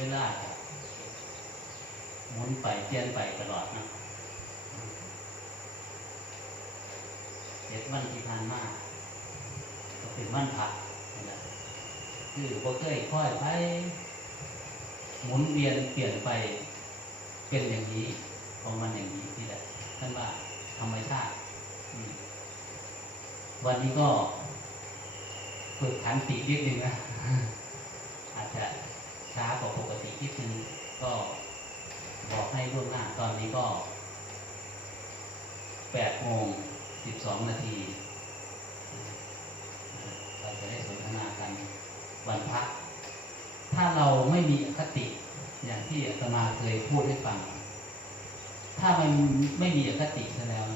มุนไปเปลี่ยนไปตลอดนะเจ็ดวันที่ผ่านมาก็เป็นวันพักนี่แหละคือบ่เคยค่อยไปหมุนเวียนเปลี่ยนไปเป็นอย่างนี้ของมันอย่างนี้นี่แหละท่านว่าธรรมชาติวันนี้ก็ฝึกขันตินิดนึงนะ ช้ากว่าปกตินิดนึงก็บอกให้ล่วงหน้าตอนนี้ก็แปดโมงสิบสองนาทีเราจะได้สนทนากันวันพระถ้าเราไม่มีอคติอย่างที่อาตมาเคยพูดให้ฟัง ถ้ามันไม่มีอคติซะแล้ว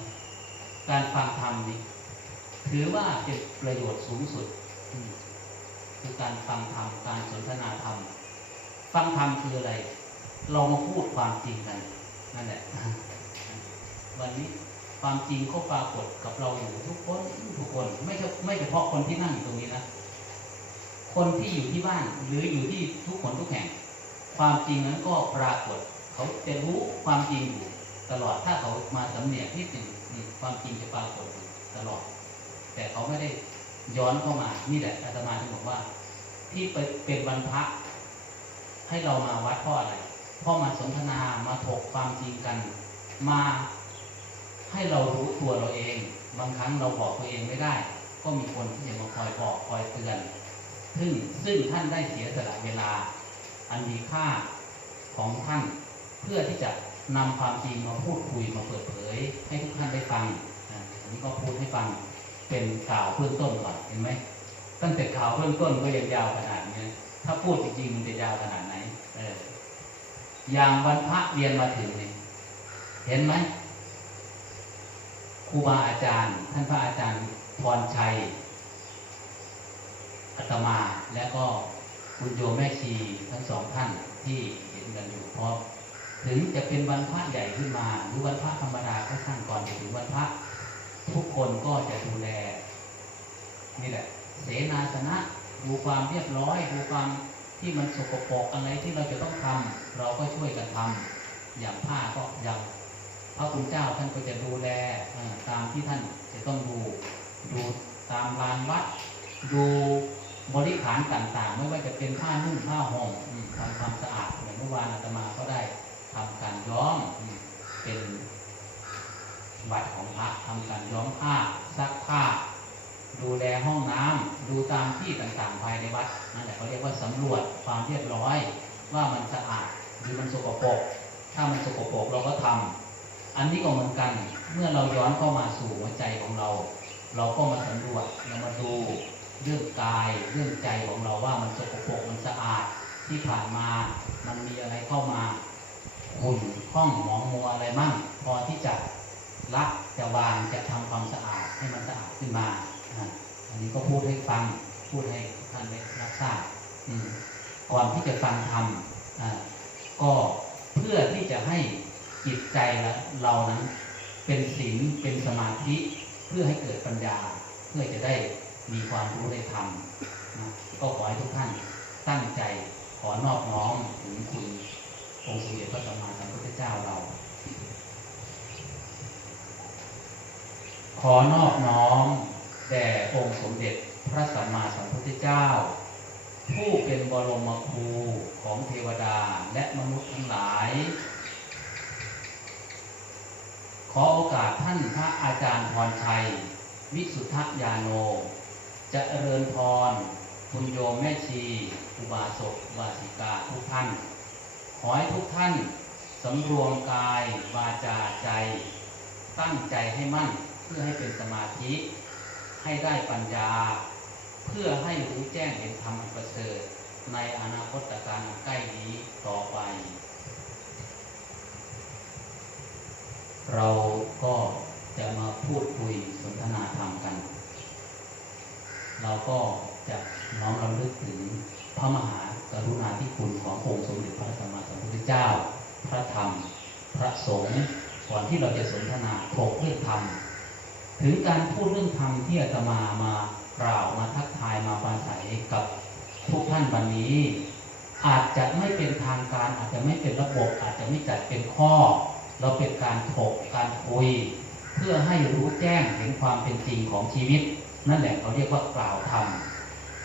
การฟังธรรมนี่ถือว่าเป็นประโยชน์สูงสุดคือการฟังธรรม การสนทนาธรรม ฟังธรรมคืออะไร เรามาพูดความจริงกันนั่นแหละวันนี้ความจริงก็ปรากฏกับเราอยู่ทุกคนทุกคน ไม่ไม่เฉพาะคนที่นั่งอยู่ตรงนี้นะคนที่อยู่ที่บ้านหรืออยู่ที่ทุกคนทุกแห่ง ความจริงนั้นก็ปรากฏ เขาจะรู้ความจริงอยู่ตลอดถ้าเขามาสำเนียกที่หนึ่งความจริงจะปรากฏอยู่ตลอด แต่เขาไม่ได้ย้อนเข้ามานี่แหละอาตมาถึงบอกว่า ที่เป็นวันพระ ให้เรามาวัดเพราะอะไรเพราะมาสนทนามาถกความจริงกัน มาให้เรารู้ตัวเราเอง บางครั้งเราบอกตัวเองไม่ได้ ก็มีคนที่จะมาคอยบอกคอยเตือน ซึ่งซึ่งท่านได้เสียสละเวลา อันมีค่าของท่านเพื่อที่จะนำความจริงมาพูดคุยมาเปิดเผย ให้ทุกท่านได้ฟังอันนี้ก็พูดให้ฟังเป็นข่าวเบื้องต้นก่อนเห็นไหมตั้งแต่ข่าวเบื้องต้นก็ยังยาวขนาดนี้ถ้าพูดจริงๆมันจะยาวขนาดไหน อย่างวันพระเรียนมาถึงนี่เห็นไหมครูบาอาจารย์ ท่านพระอาจารย์พรชัยอาตมา และก็คุณโยมแม่ชีทั้งสองท่านที่เห็นกันอยู่พราะถึงจะเป็นวันพระใหญ่ขึ้นมา หรือวันพระธรรมดาก็ช่างก่อนถึงวันพระ ทุกคนก็จะดูแลนี่แหละ เสนาสนะ ดูความเรียบร้อย ดูความ ที่มันสกปรกอะไรที่เราจะต้องทำเราก็ช่วยกันทำอย่างผ้าก็อย่างพระคุณเจ้าท่านก็จะดูแลตามที่ท่านจะต้องดูดูตามลานวัดดูบริขารต่างๆ ไม่ว่าจะเป็นผ้านุ่งผ้าห่มทำความสะอาดเมื่อวานอาตมาก็ได้ทำการย้อมอืมเป็นวัดของพระทำการย้อมผ้าซักผ้า ดูแลห้องน้ำดูตามที่ต่างๆภายในวัดนั่นแหละเขาเรียกว่าสำรวจความเรียบร้อย ว่ามันสะอาดหรือมันสกปรกถ้ามันสกปรกเราก็ทำอันนี้ก็เหมือนกัน เมื่อเราย้อนเข้ามาสู่หัวใจของเรา เราก็มาสำรวจเรามาดูเรื่องกายเรื่องใจของเราว่ามันสกปรกมันสะอาดที่ผ่านมามันมีอะไรเข้ามาหุ่นห้องหมองมัวอะไรมั่ง พอที่จะละจะวางจะทำความสะอาดให้มันสะอาดขึ้นมา อันนี้ก็พูดให้ฟัง พูดให้ท่านได้รับทราบก่อนที่จะฟังธรรมก็เพื่อที่จะให้จิตใจละเรานั้น เป็นศีลเป็นสมาธิเพื่อให้เกิดปัญญา เพื่อจะได้มีความรู้ในธรรมก็ขอให้ทุกท่านตั้งใจขอนอบน้อมถึงคุณองค์สมเด็จพระสัมมาสัมพุทธเจ้าเรา ขอนอบน้อม แด่องค์สมเด็จพระสัมมาสัมพุทธเจ้า ผู้เป็นบรมครูของเทวดาและมนุษย์ทั้งหลาย ขอโอกาสท่านพระอาจารย์พรชัย วิสุทธยาโน จะเริญพรคุณโยมแม่ชีอุบาสกอุบาสิกาทุกท่าน ขอให้ทุกท่านสำรวมกายวาจาใจ ตั้งใจให้มั่นเพื่อให้เป็นสมาธิ ให้ได้ปัญญา เพื่อให้รู้แจ้งเห็นธรรมอันประเสริฐในอนาคตการใกล้นี้ต่อไป เราก็จะมาพูดคุยสนทนาธรรมกัน เราก็จะน้อมรำลึกถึงพระมหากรุณาธิคุณขององค์สมเด็จพระสัมมาสัมพุทธเจ้า พระธรรม พระสงฆ์ก่อนที่เราจะสนทนาถกเรื่องธรรม ถึงการพูดเรื่องธรรมที่อาตมามากล่าวมาทักทายมาปราศัยกับทุกท่านวันนี้ อาจจะไม่เป็นทางการอาจจะไม่เป็นระบบ อาจจะไม่จัดเป็นข้อ เราเป็นการถกการคุย เพื่อให้รู้แจ้งเห็นความเป็นจริงของชีวิต นั่นแหละเขาเรียกว่ากล่าวธรรม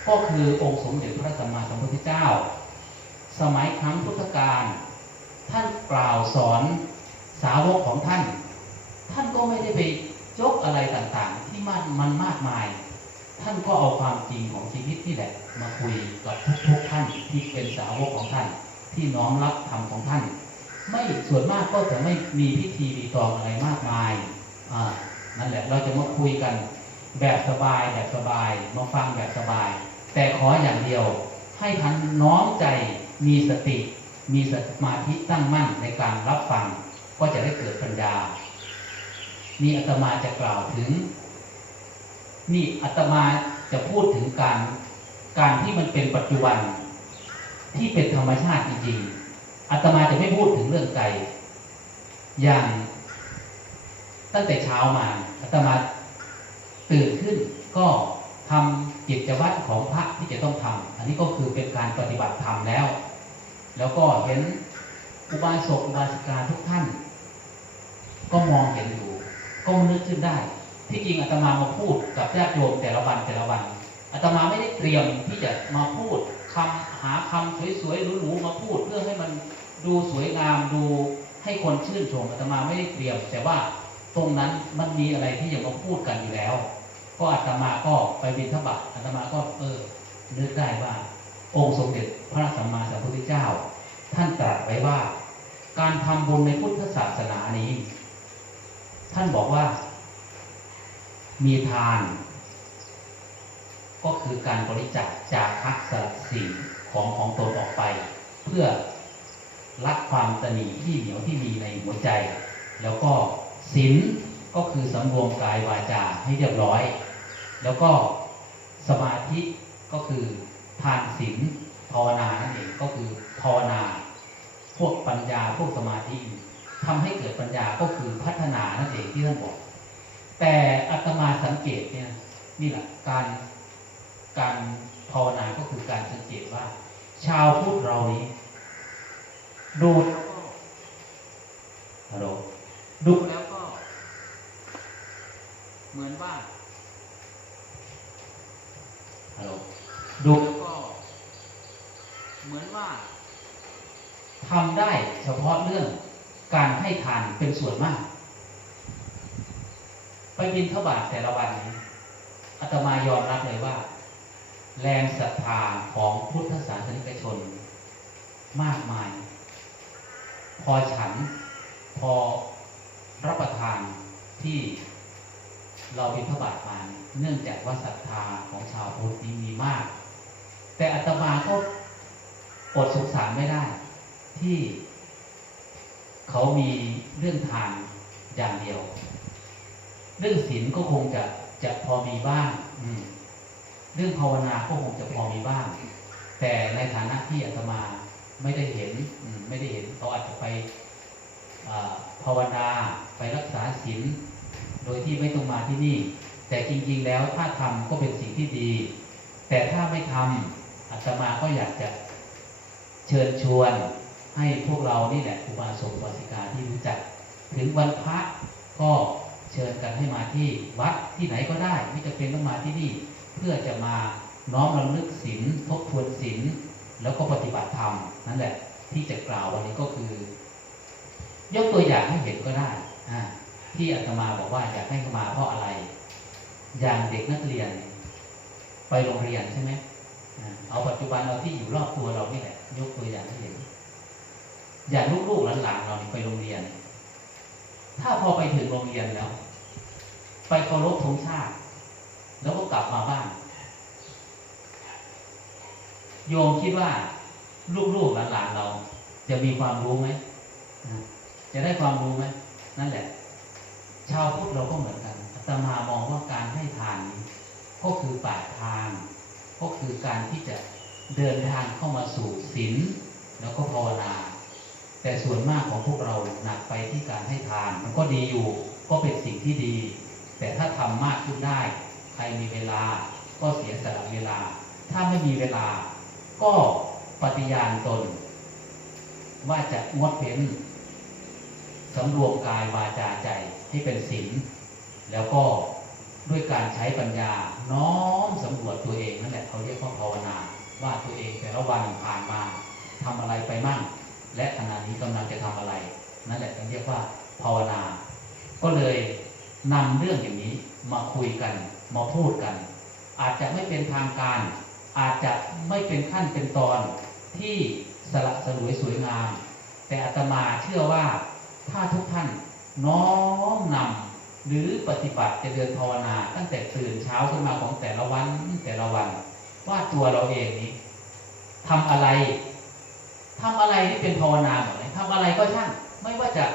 ก็คือองค์สมเด็จพระสัมมาสัมพุทธเจ้า สมัยครั้งพุทธกาลท่านกล่าวสอนสาวกของท่าน ท่านก็ไม่ได้ไป ยกอะไรต่างๆ ที่มันมันมากมาย ท่านก็เอาความจริงของชีวิตนี่แหละ มาคุยกับทุกๆท่านที่เป็นสาวกของท่าน ที่น้อมรับธรรมของท่าน ไม่ส่วนมากก็จะไม่มีพิธีรีตองอะไรมากมายอ่านั่นแหละเราจะมาคุยกันแบบสบายแบบสบายมาฟังแบบสบาย แต่ขออย่างเดียว ให้ท่านน้อมใจมีสติ มีสมาธิตั้งมั่นในการรับฟัง ก็จะได้เกิดปัญญา นี่อาตมาจะกล่าวถึง นี่อาตมาจะพูดถึงการการที่มันเป็นปัจจุบัน ที่เป็นธรรมชาติจริงๆอาตมาจะไม่พูดถึงเรื่องไกลอย่างตั้งแต่เช้ามาอาตมาตื่นขึ้นก็ทำกิจวัตรของพระที่จะต้องทำอันนี้ก็คือเป็นการปฏิบัติธรรมแล้ว แล้วก็เห็นอุบาสกอุบาสิกาทุกท่าน ก็มองเห็นอยู่ ก็นึกขึ้นได้ ที่จริงอาตมามาพูดกับญาติโยมแต่ละวันแต่ละวันอาตมาไม่ได้เตรียมที่จะมาพูดคำหาคำสวยๆหรูๆมาพูด เพื่อให้มันดูสวยงามดูให้คนชื่นชมอาตมาไม่ได้เตรียม แต่ว่าตรงนั้นมันมีอะไรที่จะมาพูดกันอยู่แล้ว ก็อาตมาก็ไปบิณฑบาตอาตมาก็เออนึกได้ว่า องค์สมเด็จพระสัมมาสัมพุทธเจ้า ท่านตรัสไว้ว่า การทำบุญในพุทธศาสนานี้ ท่านบอกว่า มีทาน ก็คือการบริจาคจากคักสสิ่งของของตนออกไป เพื่อลักความตนีที่เหนียวที่มีในหัวใจ แล้วก็ศีลก็คือสำรวมกายวาจาให้เรียบร้อย แล้วก็สมาธิก็คือทานศีลภาวนานั่นเองก็คือภาวนา พวกปัญญาพวกสมาธิ ทำให้เกิดปัญญาก็คือพัฒนานั่นเองที่ท่านบอก แต่อาตมาสังเกตเนี่ยนี่แหละการการภาวนาก็คือการสังเกตว่า ชาวพุทธเรานี้ดูแล้วก็ฮัลโหลดูแล้วก็ เหมือนว่าฮัลโหลดูแล้วก็ เหมือนว่าทำได้เฉพาะเรื่อง การให้ทานเป็นส่วนมาก ไปบินทบาทแต่ละวันนี้อาตมายอมรับเลยว่า แรงศรัทธาของพุทธศาสนิกชน มากมาย พอฉันพอรับประทานที่เราบินทบาทมาเนื่องจากว่าศรัทธาของชาวพุทธนี้มีมาก แต่อาตมาก็อดสงสารไม่ได้ ที่ เขามีเรื่องทานอย่างเดียว เรื่องศีลก็คงจะจะพอมีบ้าง อืม เรื่องภาวนาก็คงจะพอมีบ้าง แต่ในฐานะที่อาตมาไม่ได้เห็นมไม่ได้เห็นเขาอาจจะไปภาวนาไปรักษาศีลโดยที่ไม่ต้องมาที่นี่ แต่จริง ๆ แล้วถ้าทำก็เป็นสิ่งที่ดี แต่ถ้าไม่ทำอาตมาก็อยากจะเชิญชวน ให้พวกเรานี่แหละอุบาสกอุบาสิกาที่รู้จัก ถึงวันพระก็เชิญกันให้มาที่วัดที่ไหนก็ได้ไม่จะเป็นต้องมาที่นี่เพื่อจะมาน้อมรำลึกศีลทบทวนศีลแล้วก็ปฏิบัติธรรมนั่นแหละที่จะกล่าววันนี้ก็คือ ยกตัวอย่างให้เห็นก็ได้ที่อาตมาบอกว่าอยากให้เขามาเพราะอะไร อย่างเด็กนักเรียน ไปโรงเรียนใช่ไหมเอาปัจจุบันเราที่อยู่รอบตัวเรานี่แหละยกตัวอย่างให้เห็น อย่างลูกๆหลานๆเราไปโรงเรียน ถ้าพอไปถึงโรงเรียนแล้ว ไปเคารพธงชาติ แล้วก็กลับมาบ้าน โยมคิดว่าลูกๆหลานๆเรา จะมีความรู้ไหมจะได้ความรู้ไหมนั่นแหละ ชาวพุทธเราก็เหมือนกันอาตมามองว่าการให้ทานนี้ก็คือปาดทาง ก็คือการที่จะเดินทางเข้ามาสู่ศีลแล้วก็ภาวนา แต่ส่วนมากของพวกเราหนักไปที่การให้ทาน มันก็ดีอยู่ก็เป็นสิ่งที่ดี แต่ถ้าทำมากขึ้นได้ ใครมีเวลาก็เสียสละเวลา ถ้าไม่มีเวลา ก็ปฏิญาณตน ว่าจะงดเว้นสำรวมกายวาจาใจให้เป็นศีลแล้วก็ด้วยการใช้ปัญญาน้อมสำรวจตัวเองนั่นแหละเขาเรียกว่าภาวนา ว่าตัวเองแต่ละวันผ่านมาทำอะไรไปมั่ง และขณะนี้กำลังจะทำอะไร นั่นแหละเขาเรียกว่าภาวนา ก็เลยนำเรื่องอย่างนี้มาคุยกันมาพูดกัน อาจจะไม่เป็นทางการ อาจจะไม่เป็นขั้นเป็นตอนที่สละสลวยสวยงาม แต่อาตมาเชื่อว่าถ้าทุกท่านน้อมนำหรือปฏิบัติจะเจริญภาวนา ตั้งแต่ตื่นเช้าขึ้นมาของแต่ละวันแต่ละวัน ว่าตัวเราเองนี้ทำอะไร ทำอะไรที่เป็นภาวนาหมดเลยทำอะไรก็ช่าง ไม่ว่าจะ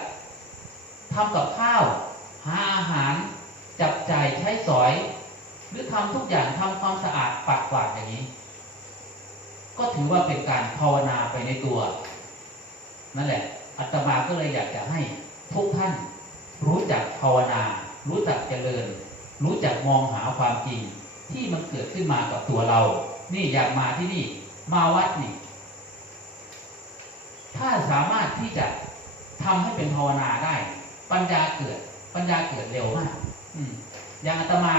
ทำกับข้าว หาอาหารจับจ่ายใช้สอย หรือทำทุกอย่างทำความสะอาดปัดกวาดอย่างนี้ ก็ถือว่าเป็นการภาวนาไปในตัว นั่นแหละอาตมาก็เลยอยากจะให้ทุกท่านรู้จักภาวนา รู้จักเจริญ รู้จักมองหาความจริงที่มันเกิดขึ้นมากับตัวเรา นี่อยากมาที่นี่ มาวัดนี่ ถ้าสามารถที่จะทำให้เป็นภาวนาได้ ปัญญาเกิด ปัญญาเกิดเร็วมากอย่างอาตมา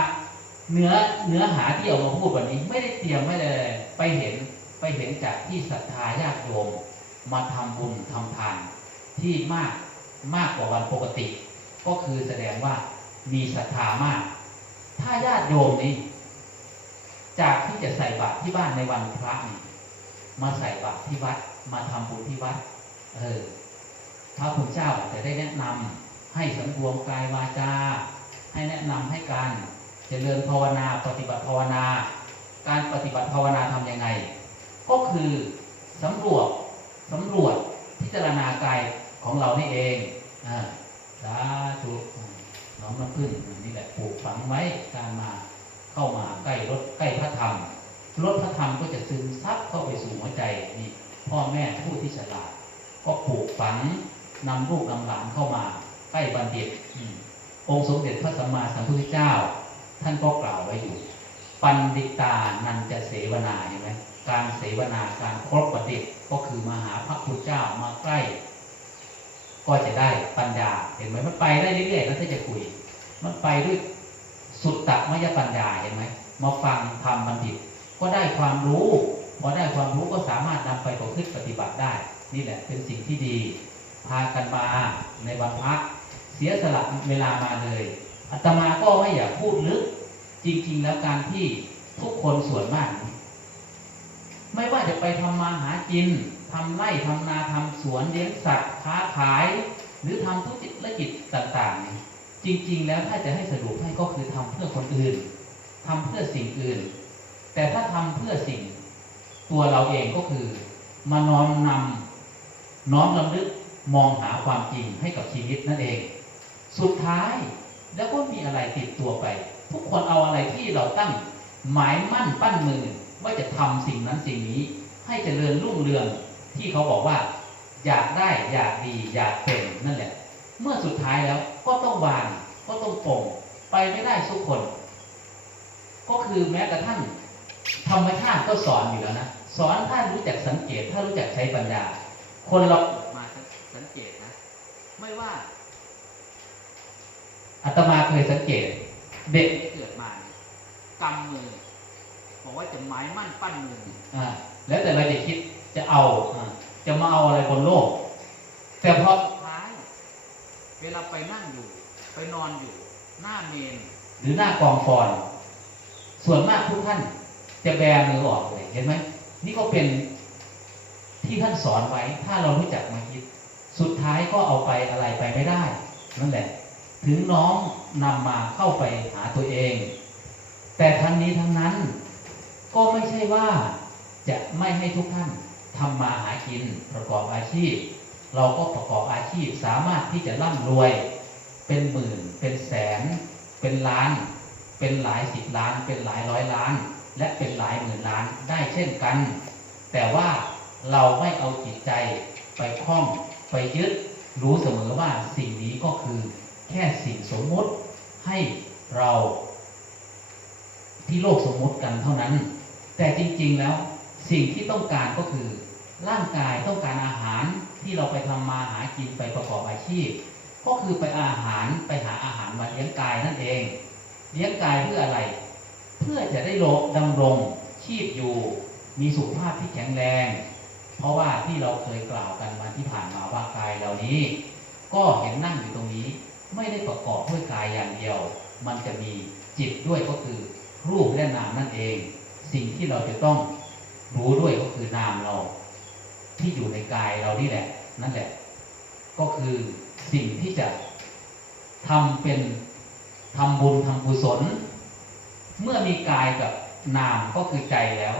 เนื้อเนื้อหาที่เอามาพูดวันนี้ ไม่ได้เตรียมไม่ได้เลยไปเห็นไปเห็นจากที่ศรัทธาญาติโยมมาทำบุญทำทานที่มากมากกว่าวันปกติ ก็คือแสดงว่ามีศรัทธามาก ถ้าญาติโยมนี้จากที่จะใส่บาตรที่บ้านในวันพระนี่มาใส่บาตรที่วัด มาทำบุญที่วัด เออพระคุณเจ้าจะได้แนะนำให้สำรวมกายวาจา ให้แนะนำให้การเจริญภาวนาปฏิบัติภาวนา การปฏิบัติภาวนาทำยังไง ก็คือสำรวจสำรวจพิจารณากายของเรานี่เองอ่าสาธุน้องน้ำพึ่งนี่แหละปลูกฝังไว้การมาเข้ามาใกล้รถใกล้พระธรรมรถพระธรรมก็จะซึมซับเข้าไปสู่หัวใจนี่ พ่อแม่ผู้ที่ฉลาด ก็ปลูกฝังนำลูกนำหลานเข้ามาใกล้บัณฑิตอืมองค์สมเด็จพระสัมมาสัมพุทธเจ้า ท่านก็กล่าวไว้อยู่ ปันดิตานันจะเสวนาเห็นไหมการเสวนาการครบบัณฑิตก็คือมาหาพระคุณเจ้ามาใกล้ ก็จะได้ปัญญาเห็นไหมมันไปได้เรื่อยๆแล้วถ้าจะคุย มันไปด้วยสุดตะมยปัญญาเห็นไหมมาฟังธรรมบัณฑิต ก็ได้ความรู้ ความรู้ก็สามารถนำไปประพฤติปฏิบัติได้ นี่แหละเป็นสิ่งที่ดี พากันมาในวันพักเสียสละเวลามาเลยอาตมาก็ไม่อยากพูดลึก จริง ๆ แล้วการที่ทุกคนส่วนมาก ไม่ว่าจะไปทำมาหากินทำไร่ทำนาทำสวนเลี้ยงสัตว์ค้าขาย หรือทำธุรกิจต่าง ๆ จริง ๆ แล้วถ้าจะให้สรุปให้ก็คือทำเพื่อคนอื่นทำเพื่อสิ่งอื่น แต่ถ้าทำเพื่อสิ่ง ตัวเราเองก็คือ มานอนนำน้อมลำลึกมองหาความจริงให้กับชีวิตนั่นเอง สุดท้ายแล้วก็มีอะไรติดตัวไป ทุกคนเอาอะไรที่เราตั้งหมายมั่นปั้นมือว่าจะทำสิ่งนั้นสิ่งนี้ ให้เจริญรุ่งเรืองที่เขาบอกว่า อยากได้อยากดีอยากเป็นนั่นแหละ เมื่อสุดท้ายแล้วก็ต้องวางก็ต้องปงไปไม่ได้ทุกคน ก็คือแม้กระทั่งธรรมชาติก็สอนอยู่แล้วนะ สอนถ้ารู้จักสังเกตถ้ารู้จักใช้ปัญญา คนเราเกิดมาสังเกตนะ ไม่ว่าอาตมาเคยสังเกต เด็กที่เกิดมาเนี่ยกำมือบอกว่าจะหมายมั่นปั้นมืออ่าแล้วแต่เราจะคิดจะเอาอ่าจะมาเอาอะไรบนโลก แต่พอสุดท้ายเวลาไปนั่งอยู่ ไปนอนอยู่ หน้าเมน หรือหน้ากองฟอน ส่วนมากทุกท่านจะแบมือออกเลยเห็นไหม นี่ก็เป็นที่ท่านสอนไว้ ถ้าเรารู้จักมาคิด สุดท้ายก็เอาไปอะไรไปไม่ได้ นั่นแหละ ถึงน้องนำมาเข้าไปหาตัวเอง แต่ทั้งนี้ทั้งนั้น ก็ไม่ใช่ว่าจะไม่ให้ทุกท่านทำมาหากินประกอบอาชีพ เราก็ประกอบอาชีพสามารถที่จะร่ำรวย เป็นหมื่น เป็นแสน เป็นล้าน เป็นหลายสิบล้าน เป็นหลายร้อยล้าน และเป็นหลายหมื่นล้านได้เช่นกัน แต่ว่าเราไม่เอาจิตใจไปคล้องไปยึดรู้เสมอว่าสิ่งนี้ก็คือแค่สิ่งสมมติให้เราที่โลกสมมติกันเท่านั้น แต่จริงๆแล้วสิ่งที่ต้องการก็คือ ร่างกายต้องการอาหารที่เราไปทำมาหากินไปประกอบอาชีพ ก็คือไปอาหารไปหาอาหารมาเลี้ยงกายนั่นเอง เลี้ยงกายเพื่ออะไร เพื่อจะได้โลดำรงชีพอยู่ มีสุขภาพที่แข็งแรง เพราะว่าที่เราเคยกล่าวกันวันที่ผ่านมาว่ากายเหล่านี้ ก็เห็นนั่งอยู่ตรงนี้ ไม่ได้ประกอบด้วยกายอย่างเดียว มันจะมีจิตด้วยก็คือ รูปและนามนั่นเอง สิ่งที่เราจะต้องรู้ด้วยก็คือนามเรา ที่อยู่ในกายเรานี่แหละ นั่นแหละ ก็คือสิ่งที่จะทำเป็นทำบุญทำกุศล เมื่อมีกายกับนามก็คือใจแล้ว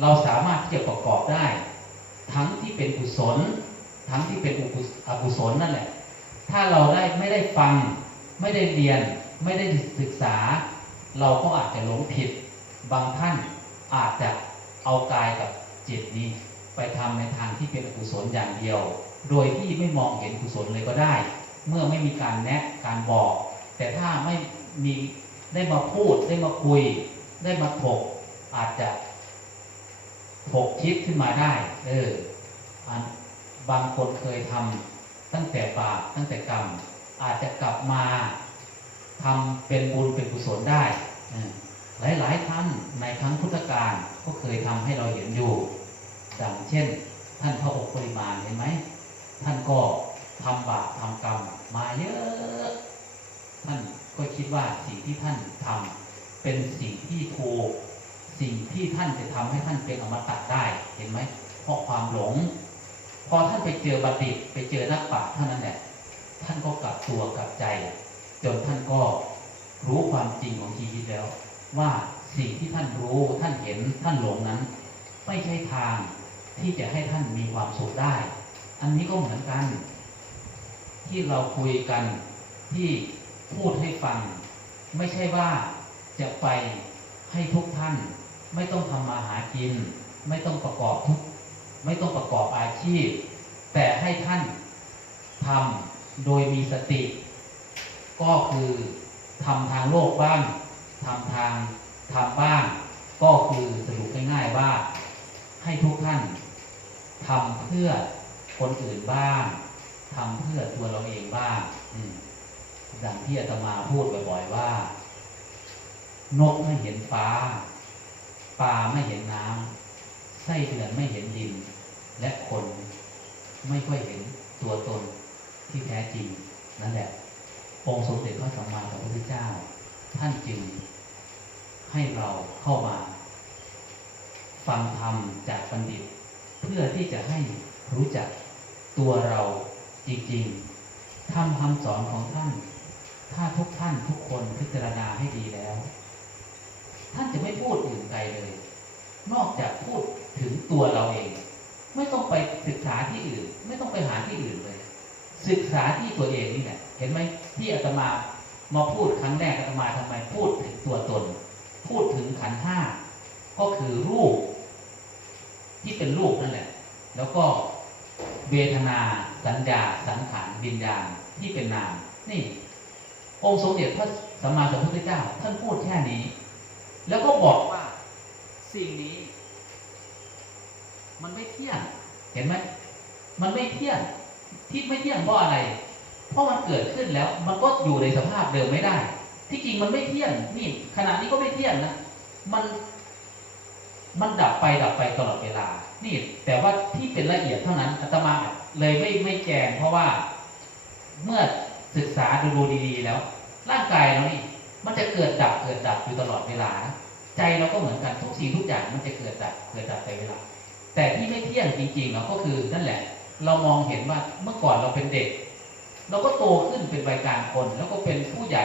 เราสามารถที่จะประกอบได้ ทั้งที่เป็นกุศล ทั้งที่เป็นอกุศอกุศลนั่นแหละ ถ้าเราได้ไม่ได้ฟัง ไม่ได้เรียน ไม่ได้ศึกษา เราก็อาจจะหลงผิด บางท่านอาจจะเอากายกับจิตนี้ ไปทำในทางที่เป็นอกุศลอย่างเดียว โดยที่ไม่มองเห็นกุศลเลยก็ได้ เมื่อไม่มีการแนะการบอก แต่ถ้าไม่มี ได้มาพูดได้มาคุย ได้มาถก อาจจะถกคิดขึ้นมาได้ เอออันบางคนเคยทำตั้งแต่บาปตั้งแต่กรรม อาจจะกลับมาทำเป็นบุญเป็นกุศลได้เออหลายท่านในครั้งพุทธกาลก็เคยทำให้เราเห็นอยู่ดังเช่น ท่านพระอกปริมาณเห็นไหมท่านก็ทำบาปทำกรรมมาเยอะท่าน ก็คิดว่าสิ่งที่ท่านทำเป็นสิ่งที่ถูกสิ่งที่ท่านจะทำให้ท่านเป็นอมตะได้เห็นไหมเพราะความหลง พอท่านไปเจอบัณฑิตไปเจอนักปราชญ์เท่านั้นแหละท่านก็กลับตัวกลับใจจนท่านก็รู้ความจริงของชีวิตแล้ว ว่าสิ่งที่ท่านรู้ท่านเห็นท่านหลงนั้น ไม่ใช่ทางที่จะให้ท่านมีความสุขได้ อันนี้ก็เหมือนกัน ที่เราคุยกันที่ พูดให้ฟัง ไม่ใช่ว่าจะไปให้ทุกท่าน ไม่ต้องทำมาหากิน ไม่ต้องประกอบทุกไม่ต้องประกอบอาชีพ แต่ให้ท่านทำโดยมีสติ ก็คือทำทางโลกบ้างทำทางธรรมบ้าง ก็คือสรุปง่ายๆว่า ให้ทุกท่านทำเพื่อคนอื่นบ้างทำเพื่อตัวเราเองบ้าง อืม ดังที่อาตมาพูดบ่อยๆว่า นกไม่เห็นฟ้าปลาไม่เห็นน้ำไส้เดือนไม่เห็นดิน และคนไม่ค่อยเห็นตัวตนที่แท้จริง นั่นแหละองค์สมเด็จพระสัมมาสัมพุทธเจ้า ท่านจึงให้เราเข้ามาฟังธรรมจากบัณฑิต เพื่อที่จะให้รู้จักตัวเราจริงๆทำคำสอนของท่าน ถ้าทุกท่านทุกคนพิจารณาให้ดีแล้ว ท่านจะไม่พูดอื่นไกลเลย นอกจากพูดถึงตัวเราเอง ไม่ต้องไปศึกษาที่อื่น ไม่ต้องไปหาที่อื่นเลย ศึกษาที่ตัวเองนี่แหละเห็นไหมที่อาตมามาพูดครั้งแรกอาตมาทำไมพูดถึงตัวตน พูดถึงขันห้าก็คือรูป ที่เป็นรูปนั่นแหละ แล้วก็เวทนาสัญญาสังขารวิญญาณที่เป็นนามนี่ องค์สมเด็จพระสัมมาสัมพุทธเจ้า ท่านพูดแค่นี้ แล้วก็บอกว่าสิ่งนี้ มันไม่เที่ยง เห็นไหมมันไม่เที่ยงที่ไม่เที่ยงเพราะอะไร เพราะมันเกิดขึ้นแล้ว มันก็อยู่ในสภาพเดิมไม่ได้ ที่จริงมันไม่เที่ยงนี่ขณะนี้ก็ไม่เที่ยงนะมันมันดับไปดับไปตลอดเวลา นี่ แต่ว่าที่เป็นละเอียดเท่านั้นอาตมาเลยไม่ไม่แจงเพราะว่าเมื่อ ศึกษาดูดูดีๆแล้ว ร่างกายเรานี่ มันจะเกิดดับเกิดดับอยู่ตลอดเวลา ใจเราก็เหมือนกันทุกสิ่งทุกอย่างมันจะเกิดดับเกิดดับไปเวลา แต่ที่ไม่เที่ยงจริงๆเราก็คือนั่นแหละ เรามองเห็นว่าเมื่อก่อนเราเป็นเด็ก เราก็โตขึ้นเป็นวัยกลางคน แล้วก็เป็นผู้ใหญ่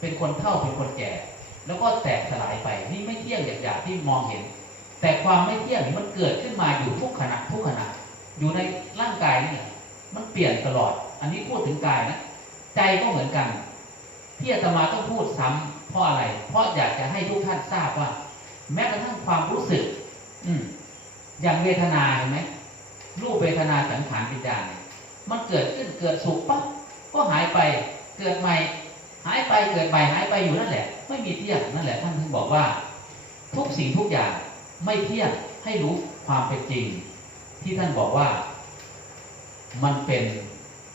เป็นคนเฒ่าเป็นคนแก่ แล้วก็แตกสลายไปนี่ไม่เที่ยงอย่างๆที่มองเห็น แต่ความไม่เที่ยงมันเกิดขึ้นมาอยู่ทุกขณะทุกขณะอยู่ในร่างกายนี่มันเปลี่ยนตลอด อันนี้พูดถึงกายนะ ใจก็เหมือนกัน ที่อาตมาต้องพูดซ้ำเพราะอะไร เพราะอยากจะให้ทุกท่านทราบว่า แม้กระทั่งความรู้สึก อืมอย่างเวทนาเห็นไหมรูปเวทนาสังขารวิญญาณมันเกิดขึ้นเกิดสุขปั๊บก็หายไปเกิดใหม่ หายไปเกิดใหม่หายไปอยู่นั่นแหละ ไม่มีเที่ยงนั่นแหละท่านถึงบอกว่า ทุกสิ่งทุกอย่างไม่เที่ยงให้รู้ความเป็นจริง ที่ท่านบอกว่า มันเป็น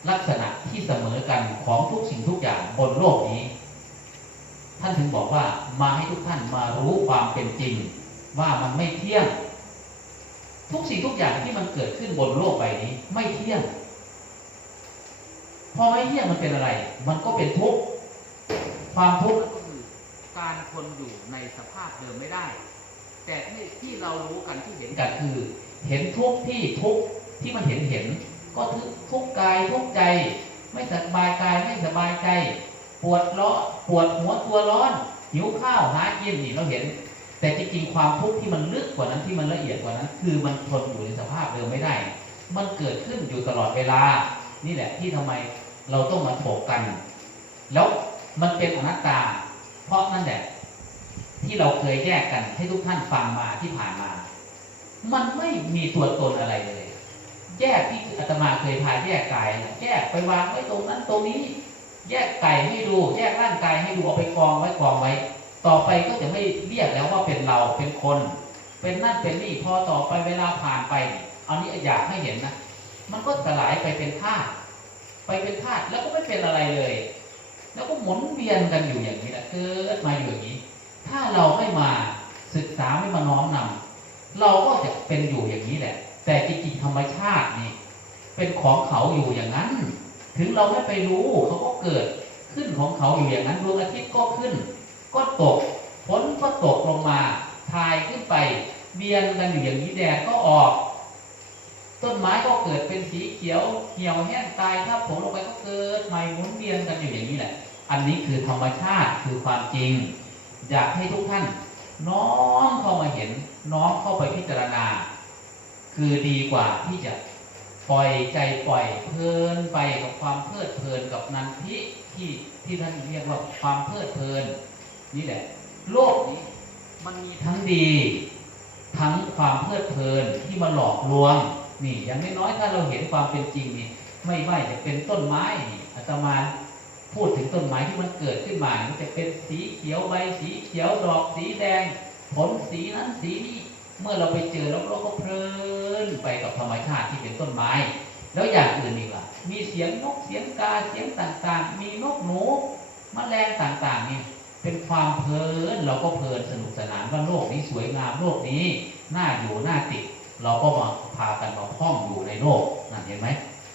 ลักษณะที่เสมอกันของทุกสิ่งทุกอย่างบนโลกนี้ ท่านถึงบอกว่ามาให้ทุกท่านมารู้ความเป็นจริง ว่ามันไม่เที่ยง ทุกสิ่งทุกอย่างที่มันเกิดขึ้นบนโลกใบนี้ ไม่เที่ยง พอไม่เที่ยงมันเป็นอะไร มันก็เป็นทุกข์ความทุกข์ก็คือการทนอยู่ในสภาพเดิมไม่ได้ แต่ที่ที่เรารู้กันที่เห็นกันคือ เห็นทุกข์ที่ทุกข์ที่มันเห็นเห็น ก็ทุกทุกกายทุกใจ ไม่สบายกายไม่สบายใจ ปวดร้อนปวดหัวตัวร้อน หิวข้าวหากินนี่เราเห็น แต่จริงๆความทุกข์ที่มันลึกกว่านั้นที่มันละเอียดกว่านั้น คือมันทนอยู่ในสภาพเดิมไม่ได้ มันเกิดขึ้นอยู่ตลอดเวลา นี่แหละที่ทำไมเราต้องมาถกกัน แล้วมันเป็นอนัตตา เพราะนั่นแหละ ที่เราเคยแยกกันให้ทุกท่านฟังมาที่ผ่านมา มันไม่มีตัวตนอะไรเลย แยกที่อาตมาเคยพาแยกกายแยกไปวางไว้ตรงนั้นตรงนี้ แยกไก่ให้ดู แยกร่างกายให้ดูเอาไปกองไว้กองไว้ ต่อไปก็จะไม่เรียกแล้วว่าเป็นเราเป็นคน เป็นนั่นเป็นนี่พอต่อไปเวลาผ่านไปเอานี้อยากให้เห็นนะมันก็สลายไปเป็นธาตุไปเป็นธาตุแล้วก็ไม่เป็นอะไรเลย แล้วก็หมุนเวียนกันอยู่อย่างนี้แหละเกิดมาอยู่อย่างนี้ ถ้าเราไม่มาศึกษาไม่มาน้อมนำเราก็จะเป็นอยู่อย่างนี้แหละ แต่จริงๆธรรมชาตินี่เป็นของเขาอยู่อย่างนั้น ถึงเราไม่ไปรู้เขาก็เกิดขึ้นของเขาอยู่อย่างนั้นดวงอาทิตย์ก็ขึ้น ก็ตกฝนก็ตกลงมาทายขึ้นไปเบียนกันอยู่อย่างนี้แดดก็ออก ต้นไม้ก็เกิดเป็นสีเขียวเหี่ยวแห้งตายถ้าผมลงไปก็เกิดใหม่หมุนเวียนกันอยู่อย่างนี้แหละ อันนี้คือธรรมชาติคือความจริง อยากให้ทุกท่าน น้อมเข้ามาเห็นน้อมเข้าไปพิจารณา คือดีกว่าที่จะปล่อยใจปล่อยเพลินไปกับความเพลิดเพลินกับนันทิที่ที่ท่านเรียกว่าความเพลิดเพลิน นี่แหละ โลกนี้มันมีทั้งดี ทั้งความเพลิดเพลินที่มาหลอกลวง นี่อย่างน้อยๆถ้าเราเห็นความเป็นจริงนี่ไม่ว่าจะเป็นต้นไม้อาตมาพูดถึงต้นไม้ที่มันเกิดขึ้นมา มันจะเป็นสีเขียวใบสีเขียวดอกสีแดง ผลสีนั้นสีนี้ เมื่อเราไปเจอแล้วเราก็เพลินไปกับธรรมชาติที่เป็นต้นไม้ แล้วอย่างอื่นอีกล่ะ มีเสียงนกเสียงกาเสียงต่างๆ มีนกหนูมแมลงต่างๆนี่เป็นความเพลินเราก็เพลินสนุกสนานว่าโลกนี้สวยงามโลกนี้น่าอยู่น่าติด เราก็มาพากันมาพ้องอยู่ในโลกนั่นเห็นไหม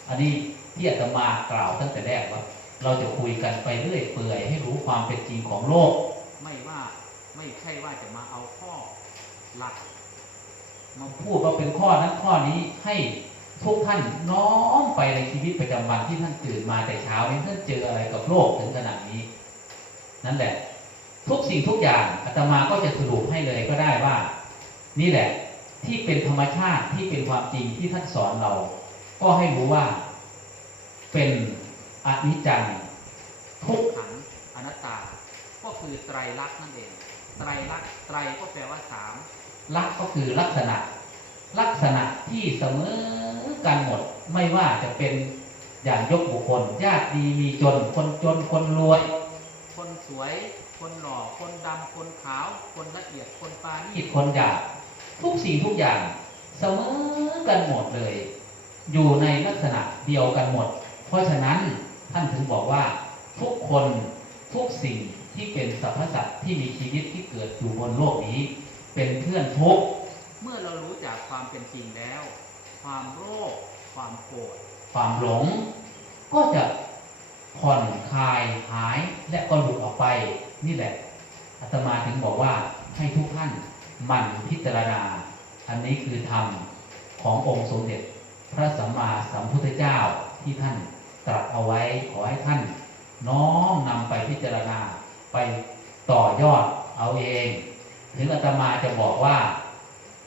อันนี้ที่อาตมากล่าวตั้งแต่แรกว่า เราจะคุยกันไปเรื่อยเปื่อยให้รู้ความเป็นจริงของโลก ไม่ว่าไม่ใช่ว่าจะมาเอาข้อหลัก มาพูดว่าเป็นข้อนั้นข้อนี้ให้ทุกท่านน้อมไปในชีวิตประจำวันที่ท่านตื่นมาแต่เช้านี้ท่านเจออะไรกับโลกถึงขนาดนี้ นั่นแหละ ทุกสิ่งทุกอย่างอาตมาก็จะสรุปให้เลยก็ได้ว่า นี่แหละที่เป็นธรรมชาติที่เป็นความจริงที่ท่านสอนเรา ก็ให้รู้ว่า เป็นอนิจจังทุกขังอนัตตา ก็คือไตรลักษณ์นั่นเอง ไตรลักษณ์ไตรก็แปลว่าสาม ลักษณ์ก็คือลักษณะ ลักษณะที่เสมอกันหมด ไม่ว่าจะเป็นอย่างยกบุคคล ญาติดีมีจน คนจนคนรวย คนสวย คนหล่อ คนดำ คนขาว คนละเอียด คนปานีตคนหยาบทุกสิ่งทุกอย่างเสมอกันหมดเลย อยู่ในลักษณะเดียวกันหมด เพราะฉะนั้นท่านถึงบอกว่าทุกคนทุกสิ่งที่เป็นสรรพสัตว์ที่มีชีวิตที่เกิดอยู่บนโลกนี้ เป็นเพื่อนทุกข์เมื่อเรารู้จักความเป็นจริงแล้ว ความโลภความโกรธความหลง ก็จะผ่อนคลายหายและก็หลุดออกไป นี่แหละอาตมาถึงบอกว่าให้ทุกท่านหมั่นพิจารณา อันนี้คือธรรมขององค์สมเด็จ พระสัมมาสัมพุทธเจ้าที่ท่านตรัสเอาไว้ขอให้ท่านน้อมนำไปพิจารณาไปต่อยอดเอาเอง ถึงอาตมาจะบอกว่า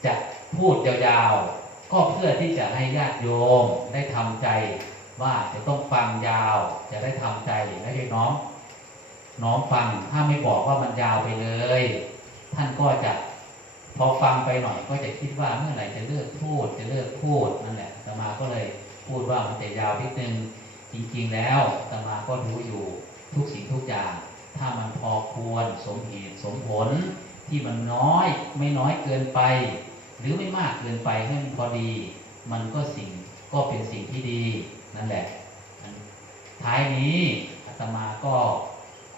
จะพูดยาวๆ ก็เพื่อที่จะให้ญาติโยมได้ทำใจ ว่าจะต้องฟังยาว จะได้ทำใจและให้น้อมน้อมฟังถ้าไม่บอกว่ามันยาวไปเลย ท่านก็จะพอฟังไปหน่อยก็จะคิดว่าเมื่อไหร่จะเลิกพูดจะเลิกพูดนั่นแหละอาตมาก็เลยพูดว่ามันจะยาวนิดนึงจริงๆแล้วอาตมาก็รู้อยู่ทุกสิ่งทุกอย่าง ถ้ามันพอควรสมเหตุสมผล ที่มันน้อยไม่น้อยเกินไป หรือไม่มากเกินไปให้มันพอดี มันก็สิ่งก็เป็นสิ่งที่ดีนั่นแหละ ท้ายนี้อาตมาก็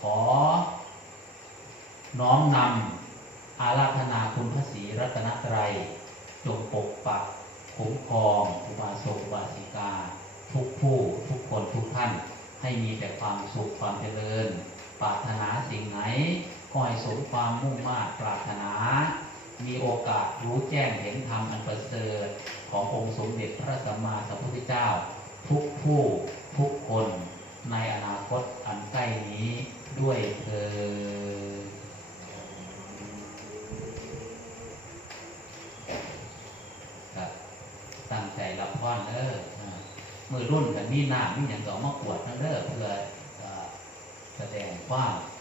ขอ น้อมนำอาราธนาคุณพระศรีรัตนตรัยจงปกปักคุ้มครองอุบาสกอุบาสิกา ทุกผู้ทุกคนทุกท่าน ให้มีแต่ความสุขความเจริญ ปรารถนาสิ่งไหน ก็ให้สมความมุ่งมา่ปรารถนา มีโอกาสรู้แจ้งเห็นธรรมอันประเสริฐขององค์สมเด็จพระสัมมาสัมพุทธเจ้า ทุกผู้ทุกคนในอนาคตอันใกล้นี้ด้วยเธอตั้งใจรับพรเด้อมือรุ่นกันนี่หน้ำนี่อย่างสองมากวดนั่นเด้อเพื่อแสดงความอ่า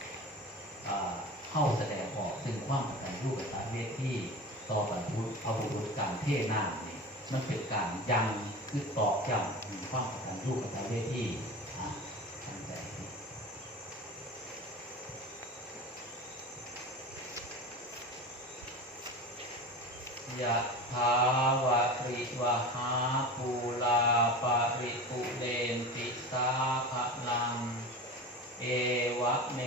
เข้าแสดงออกซึ่งความกตัญญูกตเวทีต่อบรรพุพระบุรุษการเทศนาเนี่ยมันเป็นการยังคือตอกย้ำความกตัญญูกตเวทีอ่าตั้งใจยะถาวะริวะหาปูลาปาริปุเรนติสาภะลัง เอวะเม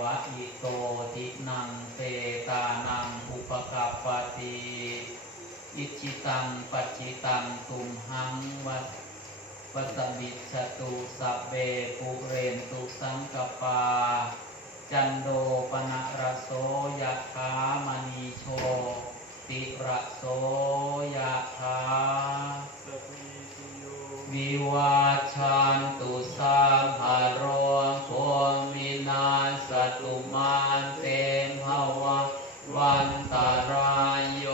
วะอิโตทินังเตตานังอุปกัปปติอิจิตังปัจจิตังตุมหังวัสวัสมิจฉตุสัพเบปุเรนตุสังกปา จันโดปนะระโสยะถามณีโช ติระโสยะถาสัพพิติโย วิวาชันตุสามภโรโคมินาสตุมาเตมภวะวันตารายโย